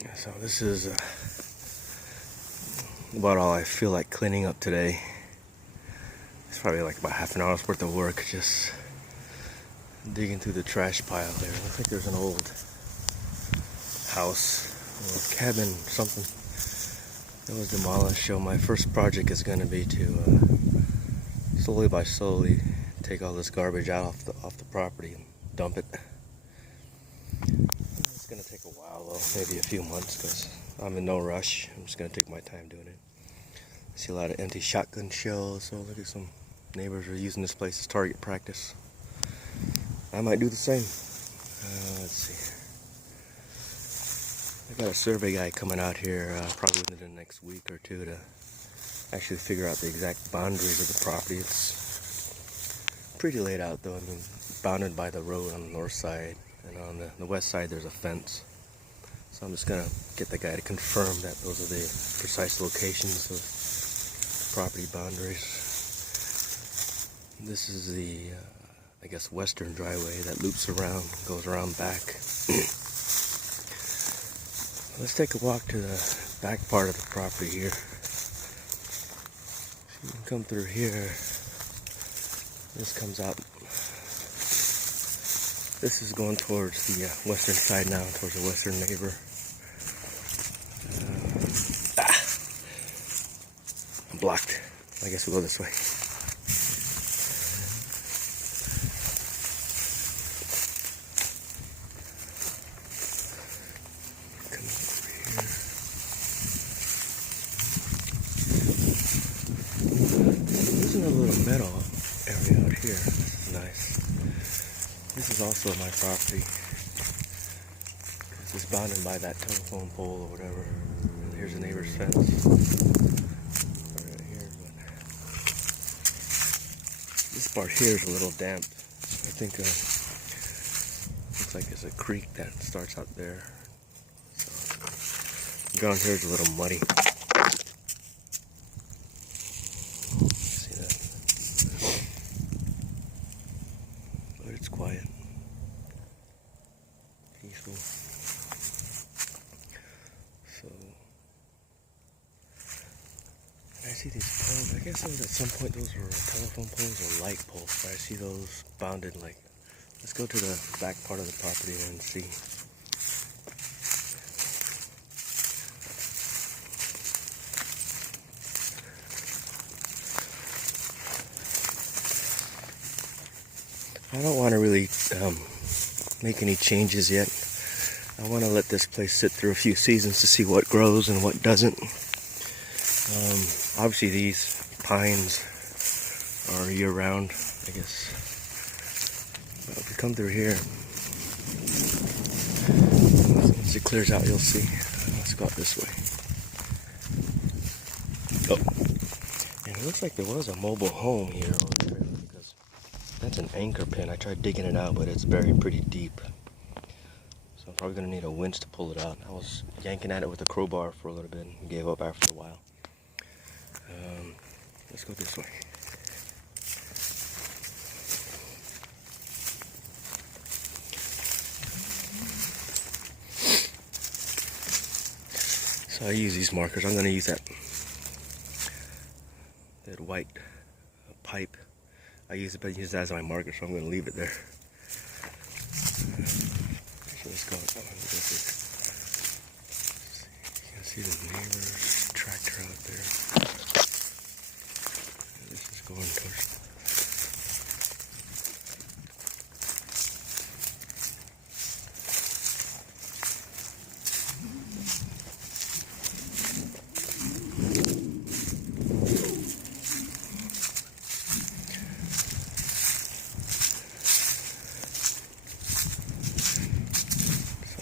So this is about all I feel like cleaning up today. It's probably like about half an hour's worth of work just digging through the trash pile there. Looks like there's an old house or cabin, something that was demolished. So my first project is going to be to slowly by slowly take all this garbage out off the property and dump it. It's going to take a while though, maybe a few months, because I'm in no rush. I'm just going to take my time doing it. I see a lot of empty shotgun shells, so look at some neighbors are using this place as target practice. I might do the same. Let's see. I got a survey guy coming out here probably within the next week or two to actually figure out the exact boundaries of the property. It's pretty laid out though. I mean, bounded by the road on the north side, and on the west side there's a fence. So I'm just gonna get the guy to confirm that those are the precise locations of property boundaries. This is the I guess western driveway that loops around, goes around back. Let's take a walk to the back part of the property here. So you can come through here. This comes out. This is going towards the western side now, towards the western neighbor. I'm blocked. I guess we'll go this way. There's a little meadow area out here. This is nice. This is also my property. This is bounded by that telephone pole or whatever. And here's the neighbor's fence. Right here, but this part here is a little damp. I think looks like there's a creek that starts out there. So, the ground here is a little muddy. It's quiet, peaceful. So I see these poles. I guess at some point those were telephone poles or light poles. I see those bounded like. Let's go to the back part of the property and see. I don't want to really make any changes yet. I want to let this place sit through a few seasons to see what grows and what doesn't. Obviously these pines are year-round, I guess. But if we come through here, once it clears out, you'll see. Let's go out this way. Oh, and it looks like there was a mobile home here. Because that's an anchor pin. I tried digging it out, but it's buried pretty deep. So I'm probably going to need a winch to pull it out. I was yanking at it with a crowbar for a little bit and gave up after a while. Let's go this way. So I use these markers. I'm going to use that white pipe. I use it, but use that as my marker, so I'm going to leave it there. So let's go. You can see the neighbor's tractor out there. This is going towards.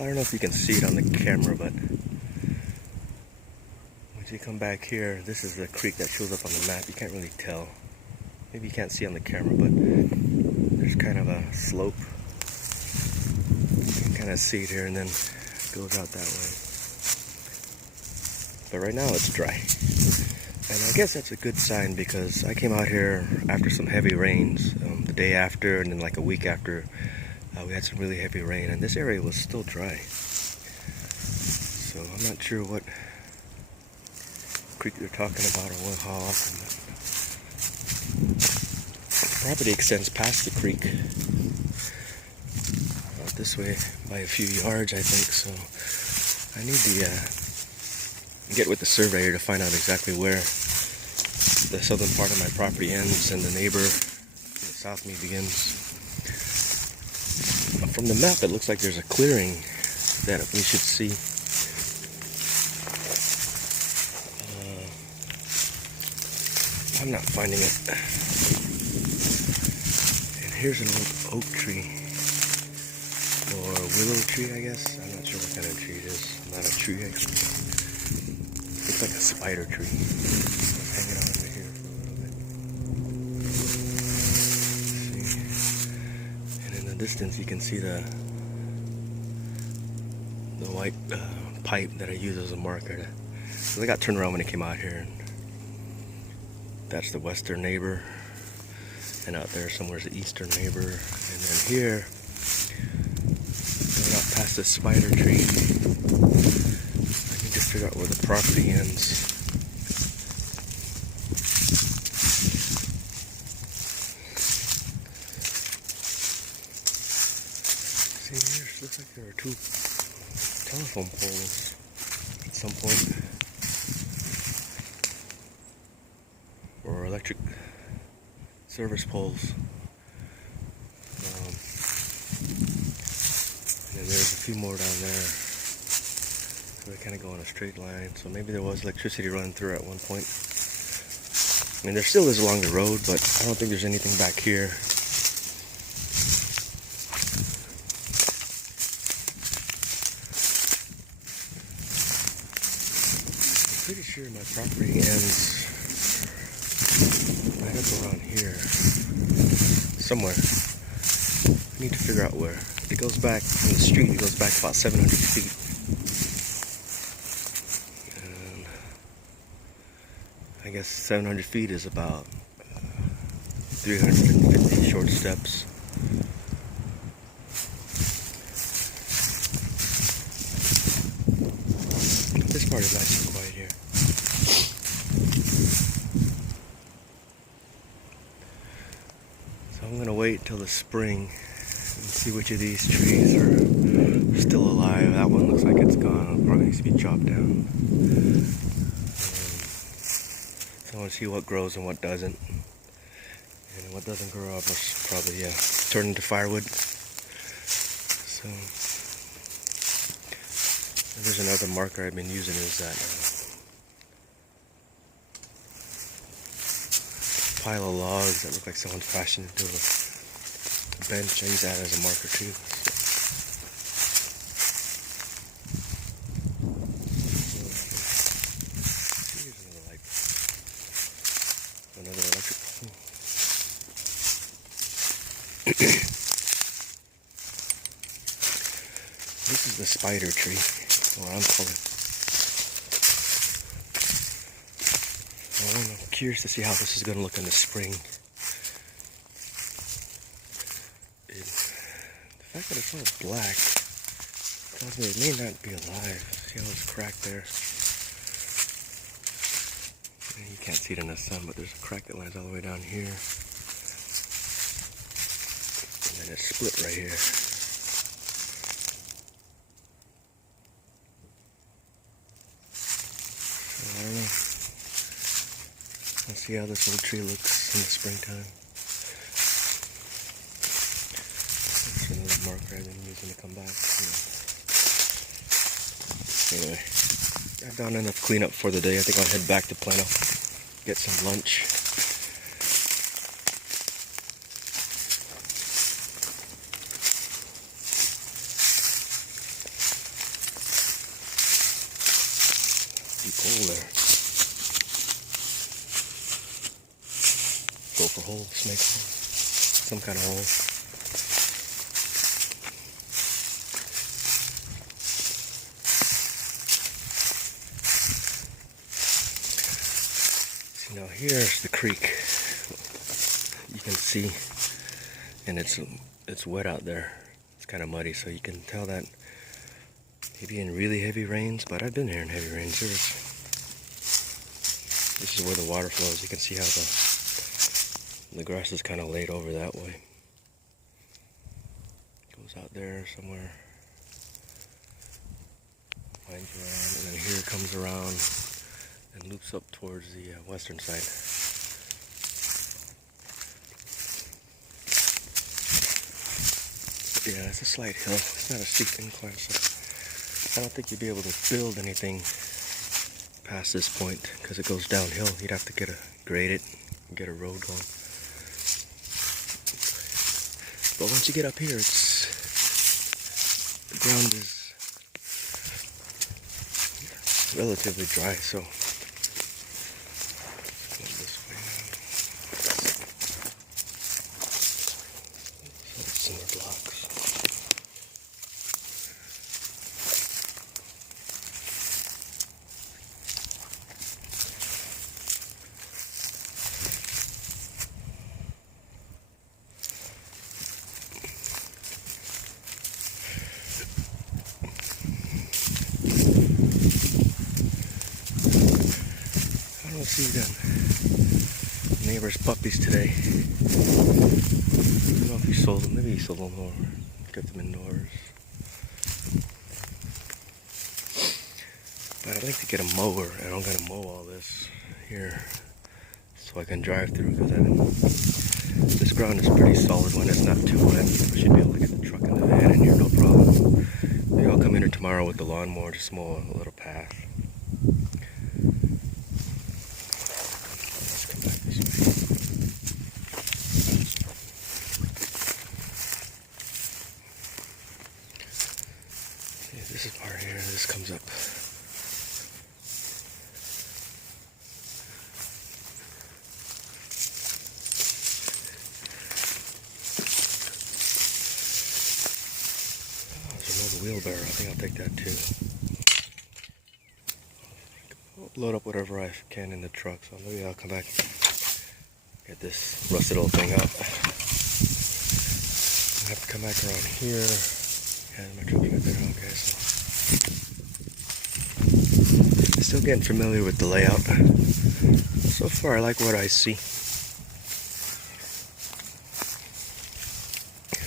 I don't know if you can see it on the camera, but once you come back here, this is the creek that shows up on the map. You can't really tell. Maybe you can't see on the camera, but there's kind of a slope. You can kind of see it here, and then it goes out that way. But right now it's dry. And I guess that's a good sign, because I came out here after some heavy rains, the day after, and then like a week after. We had some really heavy rain, and this area was still dry. So I'm not sure what creek they're talking about or how often. The property extends past the creek. This way by a few yards, I think. So I need to get with the surveyor to find out exactly where the southern part of my property ends and the neighbor to the south me begins. From the map, it looks like there's a clearing that we should see. I'm not finding it. And here's an old oak tree. Or willow tree, I guess. I'm not sure what kind of tree it is. Not a tree, actually. Looks like a spider tree. Let's hang it on over here for a little bit. See. And in the distance, you can see the white pipe that I use as a marker. So I got turned around when it came out here. And that's the western neighbor. And out there somewhere's the eastern neighbor. And then here, past the spider tree, I need to figure out where the property ends. See, here looks like there are two telephone poles at some point, or electric service poles. And there's a few more down there, so they kind of go in a straight line. So maybe there was electricity running through at one point. I mean, there still is along the road, but I don't think there's anything back here. I'm pretty sure my property ends right up around here somewhere. I need to figure out where. It goes back from the street, it goes back about 700 feet. And I guess 700 feet is about 350 short steps. This part is nice and quiet here. So I'm gonna wait till the spring and see which of these trees are still alive. That one looks like it's gone. It probably needs to be chopped down. So I want to see what grows and what doesn't. And what doesn't grow up will probably turn into firewood. So there's another marker I've been using, is that pile of logs that look like someone fashioned into a bench. I use that as a marker too. Here's another light. Another electric pole. This is the spider tree, or I'm calling it. I'm curious to see how this is going to look in the spring. The fact that it's all black tells me it may not be alive. See how it's cracked there? You can't see it in the sun, but there's a crack that lands all the way down here. And then it's split right here. So I don't know. Let's see how this little tree looks in the springtime. That's another marker I've been using to come back. Anyway, I've done enough cleanup for the day. I think I'll head back to Plano, get some lunch. Deep hole there. Gopher hole, snake hole, some kind of hole. See, now here's the creek. You can see, and it's wet out there. It's kind of muddy, so you can tell that Maybe in really heavy rains, but I've been here in heavy rains. This is where the water flows. You can see how the grass is kind of laid over that way. Goes out there somewhere, winds around, and then here comes around and loops up towards the western side. Yeah, it's a slight hill. It's not a steep incline, so I don't think you'd be able to build anything past this point because it goes downhill. You'd have to grade it and get a road going. But once you get up here, the ground is relatively dry, so this way now. So it's cinder blocks. I don't see the neighbor's puppies today. I don't know if he sold them. Maybe he sold them or kept them indoors. But I'd like to get a mower, and I'm gonna mow all this here so I can drive through, because this ground is pretty solid when it's not too wet. I should be able to get the truck in the van in here, no problem. Maybe I'll come in here tomorrow with the lawnmower, just mow a little path. Let's come back this way. See, this is part here, this comes up. Wheelbarrow, I think I'll take that too. I'll load up whatever I can in the truck, so maybe I'll come back and get this rusted old thing out. I have to come back around here. Yeah, my truck's right there. Okay, so still getting familiar with the layout. So far, I like what I see.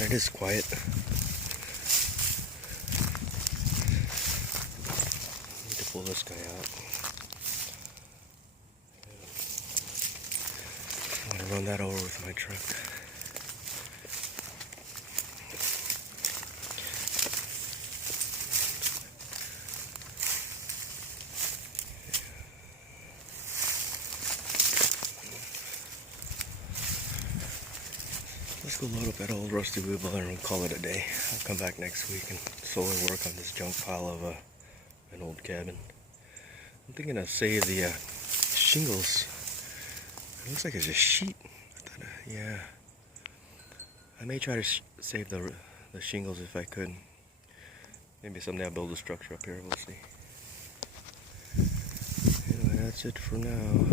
It is quiet. Pull this guy out. I'm gonna run that over with my truck. Let's go load up that old rusty wheelbarrow and call it a day. I'll come back next week and solely work on this junk pile of an old cabin. I'm thinking of save the shingles. It looks like it's a sheet. Yeah. I may try to save the shingles if I could. Maybe someday I'll build a structure up here. We'll see. Anyway, that's it for now.